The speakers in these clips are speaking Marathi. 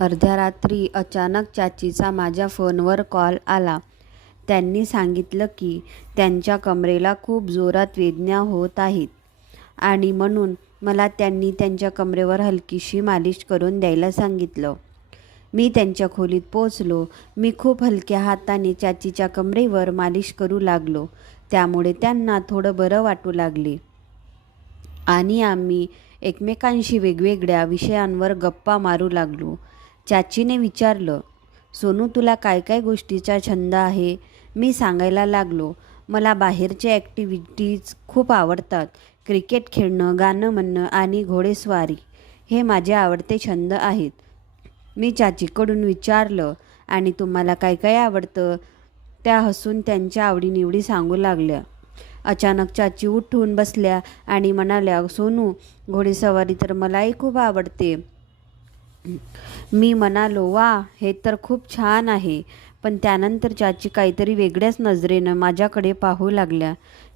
अर्ध्या रात्री अचानक चाचीचा माझ्या फोनवर कॉल आला. त्यांनी सांगितलं की त्यांच्या कमरेला खूप जोरात वेदना होत आहेत आणि म्हणून मला त्यांनी त्यांच्या कमरेवर हलकीशी मालिश करून द्यायला सांगितलं. मी त्यांच्या खोलीत पोचलो. मी खूप हलक्या हाताने चाचीच्या कमरेवर मालिश करू लागलो. त्यामुळे त्यांना थोडं बरं वाटू लागले आणि आम्ही एकमेकांशी वेगवेगळ्या विषयांवर गप्पा मारू लागलो. चाचीने विचारलं, सोनू तुला काय काय गोष्टीचा छंद आहे? मी सांगायला लागलो, मला बाहेरच्या ॲक्टिव्हिटीज खूप आवडतात. क्रिकेट खेळणं, गाणं म्हणणं आणि घोडेस्वारी हे माझे आवडते छंद आहेत. मी चाचीकडून विचारलं, आणि तुम्हाला काय काय आवडतं? त्या हसून त्यांच्या आवडीनिवडी सांगू लागल्या. अचानक चाची उठून बसल्या आणि म्हणाल्या, सोनू घोडेस्वारी तर मलाही खूप आवडते. मी म्हणालो, वा, हे तर खूप छान आहे. पण त्यानंतर चाची काहीतरी वेगळ्याच नजरेनं माझ्याकडे पाहू लागल्या.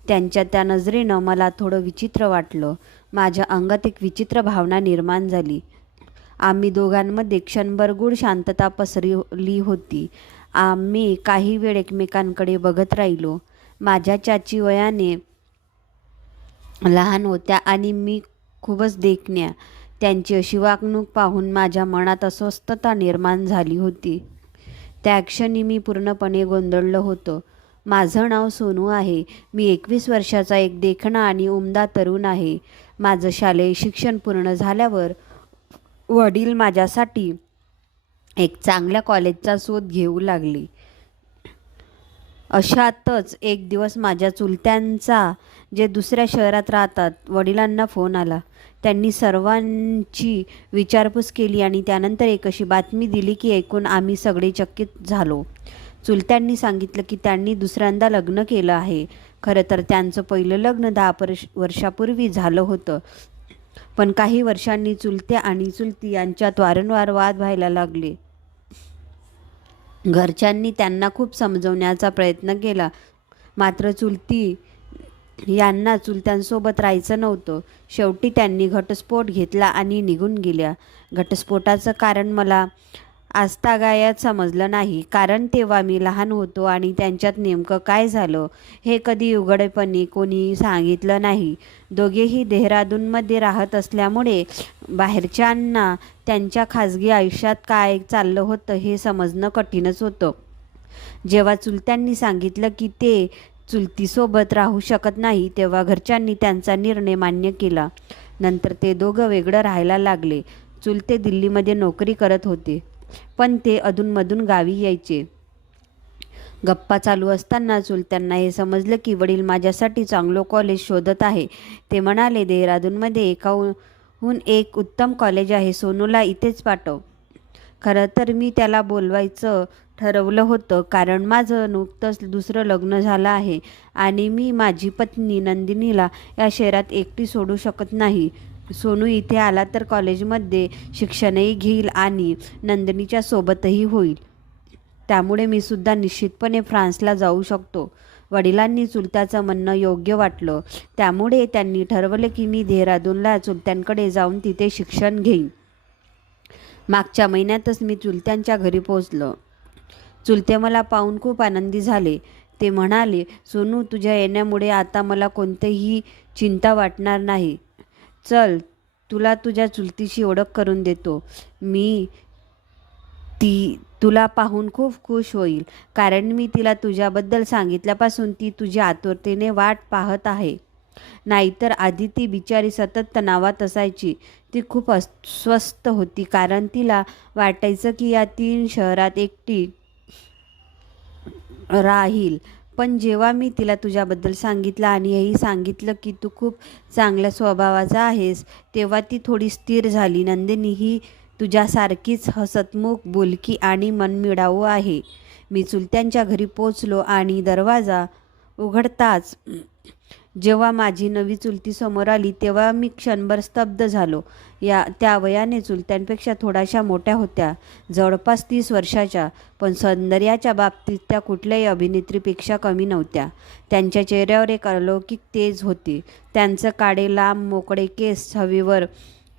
त्यांच्या त्या नजरेनं मला थोडं विचित्र वाटलं. माझ्या अंगात एक विचित्र भावना निर्माण झाली. आम्ही दोघांमध्ये क्षणभर गूढ शांतता पसरली होती. आम्ही काही वेळ एकमेकांकडे बघत राहिलो. माझ्या चाची वयाने लहान होत्या आणि मी खूपच देखण्या. त्यांची अशी वागणूक पाहून माझ्या मनात अस्वस्थता निर्माण झाली होती. त्या क्षणी मी पूर्णपणे गोंधळलो होतो. माझं नाव सोनू आहे. मी 21 वर्षाचा एक देखणा आणि उमदा तरुण आहे. माझं शालेय शिक्षण पूर्ण झाल्यावर वडील माझ्यासाठी एक चांगल्या कॉलेजचा शोध घेऊ लागले. अशातच एक दिवस माझ्या चुलत्यांचा, जे दुसऱ्या शहरात राहतात, वडिलांना फोन आला. त्यांनी सर्वांची विचारपूस केली आणि त्यानंतर एक अशी बातमी दिली की ऐकून आम्ही सगळे चकित झालो. चुलत्यांनी सांगितलं की त्यांनी दुसऱ्यांदा लग्न केलं आहे. खरं तर त्यांचं पहिलं लग्न 10 वर्षापूर्वी झालं होतं. पण काही वर्षांनी चुलते आणि चुलती यांच्यात वारंवार वाद व्हायला लागले. घरच्यांनी त्यांना खूप समजवण्याचा प्रयत्न केला, मात्र चुलती यांना चुलत्यांसोबत राहायचं नव्हतं. शेवटी त्यांनी घटस्फोट घेतला आणि निघून गेल्या. घटस्फोटाचं कारण मला आजतागायत समजलं नाही, कारण तेव्हा मी लहान होतो आणि त्यांच्यात नेमकं काय झालं हे कधी उघडपणे कोणी सांगितलं नाही. दोघेही देहरादूनमध्ये राहत असल्यामुळे बाहेरच्यांना त्यांच्या खाजगी आयुष्यात काय चाललं होतं हे समजणं कठीणच होतं. जेव्हा चुलत्यांनी सांगितलं की ते चुलतीसोबत राहू शकत नाही, तेव्हा घरच्यांनी त्यांचा निर्णय मान्य केला. नंतर ते दोघं वेगळं राहायला लागले. चुलते दिल्लीमध्ये नोकरी करत होते, पण ते अधूनमधून गावी यायचे. गप्पा चालू असताना चुलत्यांना हे समजलं की वडील माझ्यासाठी चांगलं कॉलेज शोधत आहे. ते म्हणाले, देहरादूनमध्ये एकाहून एक उत्तम कॉलेज आहे, सोनूला इथेच पाठव. खरं तर मी त्याला बोलवायचं ठरवलं होतं, कारण माझं नुकतंच दुसरं लग्न झालं आहे आणि मी माझी पत्नी नंदिनीला या शहरात एकटी सोडू शकत नाही. सोनू इथे आला तर कॉलेजमध्ये शिक्षणही घेईल आणि नंदिनीच्या सोबतही होईल. त्यामुळे मी सुद्धा निश्चितपणे फ्रान्सला जाऊ शकतो. वडिलांनी चुलत्याचं म्हणणं योग्य वाटलं. त्यामुळे त्यांनी ठरवलं की मी देहरादूनला चुलत्यांकडे जाऊन तिथे शिक्षण घेईन. मागच्या महिन्यातच मी चुलत्यांच्या घरी पोचलो. चुलते मला पाहून खूप आनंदी झाले. ते म्हणाले, सोनू तुझ्या येण्यामुळे आता मला कोणतीही चिंता वाटणार नाही. चल, तुला तुझ्या चुलतीशी ओळख करून देतो. ती तुला पाहून खूप खुश होईल, कारण मी तिला तुझ्याबद्दल सांगितल्यापासून ती तुझ्या आतुरतेने वाट पाहत आहे. नाहीतर आधी ती बिचारी सतत तणावात असायची. ती खूप अस्वस्थ होती, कारण तिला वाटायचं की या 3 शहरात एकटी राहील. पण जेव्हा मी तिला तुझ्याबद्दल सांगितलं आणि हेही सांगितलं की तू खूप चांगल्या स्वभावाचा आहेस, तेव्हा ती थोडी स्थिर झाली. नंदिनी ही तुझ्यासारखीच हसतमुख, बोलकी आणि मनमिळावू आहे. मी चुलत्यांच्या घरी पोचलो आणि दरवाजा उघडताच जेव्हा माझी नवी चुलती समोर आली, तेव्हा मी क्षणभर स्तब्ध झालो. त्या वयाने चुलत्यांपेक्षा थोड्याशा मोठ्या होत्या, जवळपास 30 वर्षाच्या, पण सौंदर्याच्या बाबतीत त्या कुठल्याही अभिनेत्रीपेक्षा कमी नव्हत्या. त्यांच्या चेहऱ्यावर एक अलौकिक तेज होते. त्यांचं काळे लांब मोकळे केस हवेवर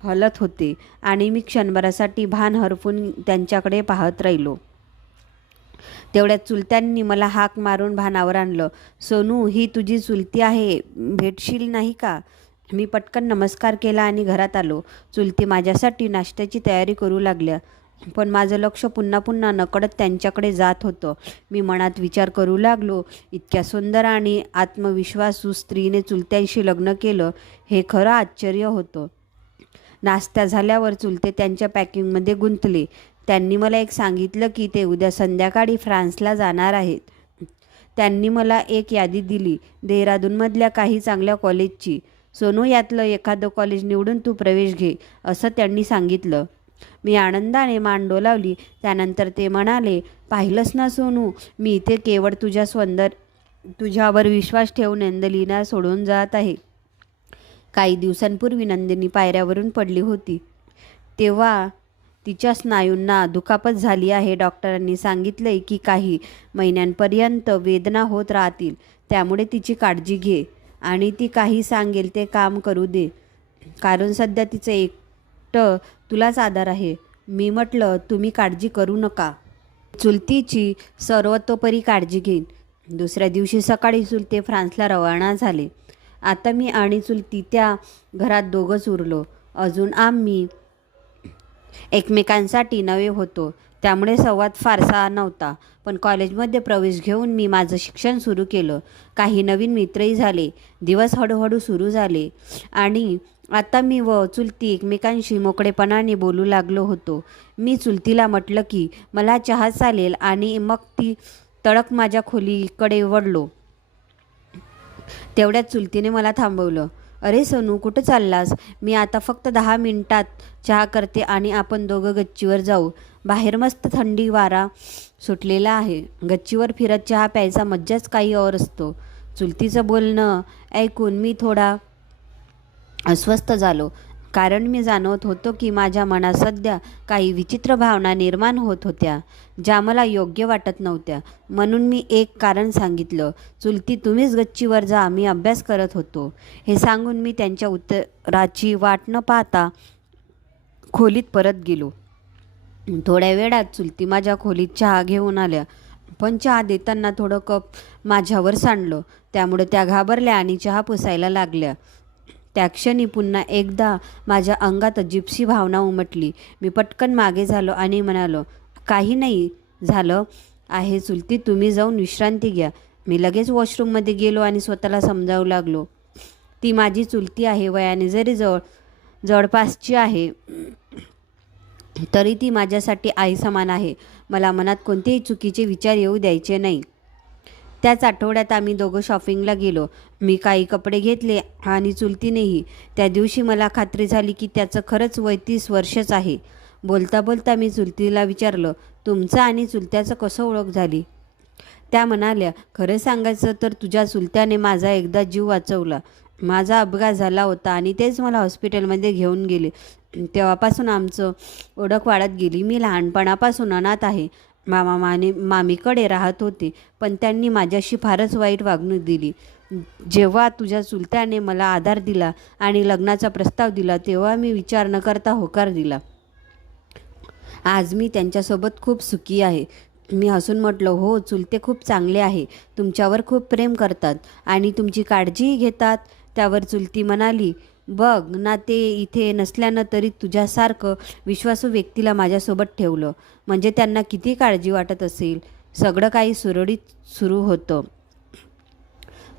हलत होते आणि मी क्षणभरासाठी भान हरपून त्यांच्याकडे पाहत राहिलो. तेवढ्यात चुलत्यांनी मला हाक मारून भानावर आणलं. सोनू, ही तुझी चुलती आहे, भेटशील नाही का? मी पटकन नमस्कार केला आणि घरात आलो. चुलती माझ्यासाठी नाश्त्याची तयारी करू लागल्या, पण माझं लक्ष पुन्हा पुन्हा नकळत त्यांच्याकडे जात होतं. मी मनात विचार करू लागलो, इतक्या सुंदर आणि आत्मविश्वासू स्त्रीने चुलत्यांशी लग्न केलं हे खरं आश्चर्य होतं. नाश्ता झाल्यावर चुलते त्यांच्या पॅकिंगमध्ये गुंतले. त्यांनी मला एक सांगितलं की ते उद्या संध्याकाळी फ्रान्सला जाणार आहेत. त्यांनी मला एक यादी दिली, देहरादूनमधल्या काही चांगल्या कॉलेजची. सोनू, यातलं एखादं कॉलेज निवडून तू प्रवेश घे, असं त्यांनी सांगितलं. मी आनंदाने मान डोलावली. त्यानंतर ते म्हणाले, पाहिलंस ना सोनू, मी इथे केवळ तुझ्यावर विश्वास ठेवून नंदलीना सोडून जात आहे. काही दिवसांपूर्वी नंदिनी पायऱ्यावरून पडली होती. तेव्हा तिच्या स्नायूंना दुखापत झाली आहे. डॉक्टरांनी सांगितलंय की काही महिन्यांपर्यंत वेदना होत राहतील. त्यामुळे तिची काळजी घे आणि ती काही सांगेल ते काम करू दे, कारण सध्या तिचं एकटं तुलाच आधार आहे. मी म्हटलं, तुम्ही काळजी करू नका, चुलतीची सर्वतोपरी काळजी घेईन. दुसऱ्या दिवशी सकाळी चुलते फ्रान्सला रवाना झाले. आता मी आणि चुलती त्या घरात दोघंच उरलो. अजून आम्ही एकमेकांसाठी नवे होतो, त्यामुळे संवाद फारसा नव्हता. पण कॉलेजमध्ये प्रवेश घेऊन मी माझं शिक्षण सुरू केलं. काही नवीन मित्रही झाले. दिवस हळूहळू सुरू झाले आणि आता मी व चुलती एकमेकांशी मोकळेपणाने बोलू लागलो होतो. मी चुलतीला म्हटलं की मला चहा चालेल आणि मग ती तडक माझ्या खोलीकडे वळलो. तेवढ्यात चुलतीने मला थांबवलं. अरे सोनू, कुठं चाललास? मी आता फक्त 10 मिनिटात चहा करते आणि आपण दोघं गच्चीवर जाऊ. बाहेर मस्त थंडी वारा सुटलेला आहे. गच्चीवर फिरत चहा प्यायचा मज्जाच काही और असतो. चुलतीचं बोलणं ऐकून मी थोडा अस्वस्थ झालो, कारण मी जाणवत होतो की माझ्या मनात सध्या काही विचित्र भावना निर्माण होत होत्या, ज्या मला योग्य वाटत नव्हत्या. म्हणून मी एक कारण सांगितलं, चुलती, तुम्हीच गच्चीवर जा, मी अभ्यास करत होतो. हे सांगून मी त्यांच्या उत्तराची वाट न पाहता खोलीत परत गेलो. थोड्या वेळात चुलती माझ्या खोलीत चहा घेऊन आल्या, पण चहा देताना थोडं कप माझ्यावर सांडलं. त्यामुळे त्या घाबरल्या आणि चहा पुसायला लागल्या. त्या क्षणी पुन्हा एकदा माझ्या अंगात अजीबशी भावना उमटली. मी पटकन मागे झालो आणि म्हणालो, काही नाही झालं आहे चुलती, तुम्ही जाऊन विश्रांती घ्या. मी लगेच वॉशरूममध्ये गेलो आणि स्वतःला समजावू लागलो, ती माझी चुलती आहे. वयाने जरी जवळपासची आहे, तरी ती माझ्यासाठी आई समान आहे. मला मनात कोणतेही चुकीचे विचार येऊ द्यायचे नाही. त्याच आठवड्यात आम्ही दोघं शॉपिंगला गेलो. मी काही कपडे घेतले आणि चुलतीनेही. त्या दिवशी मला खात्री झाली की त्याचं खरंच वय 30 वर्षच आहे. बोलता बोलता मी चुलतीला विचारलं, तुमचं आणि चुलत्याचं कसं ओळख झाली? त्या म्हणाल्या, खरं सांगायचं तर तुझ्या चुलत्याने माझा एकदा जीव वाचवला. माझा अपघात झाला होता आणि तेच मला हॉस्पिटलमध्ये घेऊन गेले. तेव्हापासून आमचं ओळख वाढत गेली. मी लहानपणापासून अनाथ आहे. मामीकडे राहत होते, पण त्यांनी माझ्याशी फारच वाईट वागणूक दिली. जेव्हा तुझ्या चुलत्याने मला आधार दिला आणि लग्नाचा प्रस्ताव दिला, तेव्हा मी विचार न करता होकार दिला. आज मी त्यांच्यासोबत खूप सुखी आहे. मी हसून म्हटलं, हो, चुलते खूप चांगले आहे, तुमच्यावर खूप प्रेम करतात आणि तुमची काळजीही घेतात. त्यावर चुलती म्हणाली, बघ ना, ते इथे नसल्यानं तरी तुझ्यासारखं विश्वासू व्यक्तीला माझ्यासोबत ठेवलं, म्हणजे त्यांना किती काळजी वाटत असेल. सगळं काही सुरळीत सुरू होतं.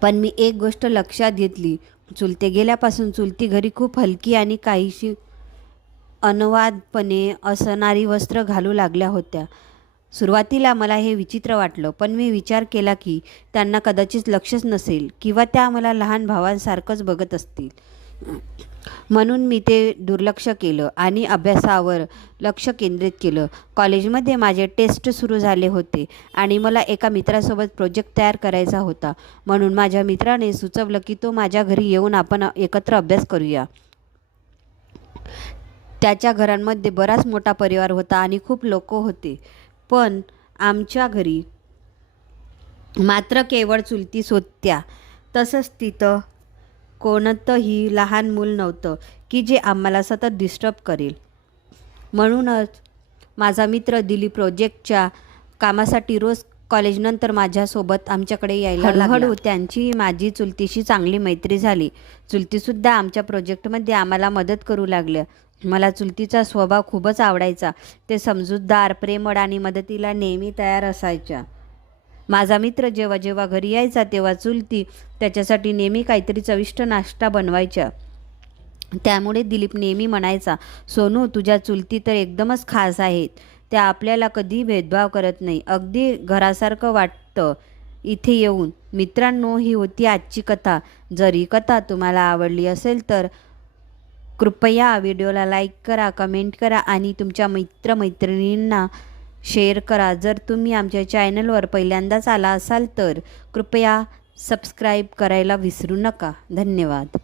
पण मी एक गोष्ट लक्षात घेतली, चुलते गेल्यापासून चुलती घरी खूप हलकी आणि काहीशी अनवादपणे असणारी वस्त्र घालू लागल्या होत्या. सुरुवातीला मला हे विचित्र वाटलं, पण मी विचार केला की त्यांना कदाचित लक्षच नसेल किंवा त्या मला लहान भावांसारखंच बघत असतील. म्हणून मी ते दुर्लक्ष केलं आणि अभ्यासावर लक्ष केंद्रित केलं. कॉलेजमध्ये माझे टेस्ट सुरू झाले होते आणि मला एका मित्रासोबत प्रोजेक्ट तयार करायचा होता. म्हणून माझ्या मित्राने सुचवलं की तो माझ्या घरी येऊन आपण एकत्र अभ्यास करूया. त्याच्या घरांमध्ये बराच मोठा परिवार होता आणि खूप लोक होते, पण आमच्या घरी मात्र केवळ चुलतीच होत्या. तसंच तिथं कोणतंही लहान मूल नव्हतं की जे आम्हाला सतत डिस्टर्ब करेल. म्हणूनच माझा मित्र दिलीप प्रोजेक्टच्या कामासाठी रोज कॉलेजनंतर माझ्यासोबत आमच्याकडे यायला लागला. हळूहळू त्यांची माझी चुलतीशी चांगली मैत्री झाली. चुलतीसुद्धा आमच्या प्रोजेक्टमध्ये आम्हाला मदत करू लागल्या. मला चुलतीचा स्वभाव खूपच आवडायचा. ते समजूतदार, प्रेमळ आणि मदतीला नेहमी तयार असायच्या. माझा मित्र जेव्हा जेव्हा घरी यायचा तेव्हा चुलती त्याच्यासाठी नेहमी काहीतरी चविष्ट नाश्ता बनवायच्या. त्यामुळे दिलीप नेहमी म्हणायचा, सोनू, तुझ्या चुलती तर एकदमच खास आहेत. त्या आपल्याला कधी भेदभाव करत नाही. अगदी घरासारखं वाटतं इथे येऊन. मित्रांनो, ही होती आजची कथा. जर ही कथा तुम्हाला आवडली असेल तर कृपया व्हिडिओला लाईक करा, कमेंट करा आणि तुमच्या मित्रमैत्रिणींना शेअर करा. जर तुम्ही आमच्या चॅनलवर पहिल्यांदाच आला असाल तर कृपया सबस्क्राईब करायला विसरू नका. धन्यवाद.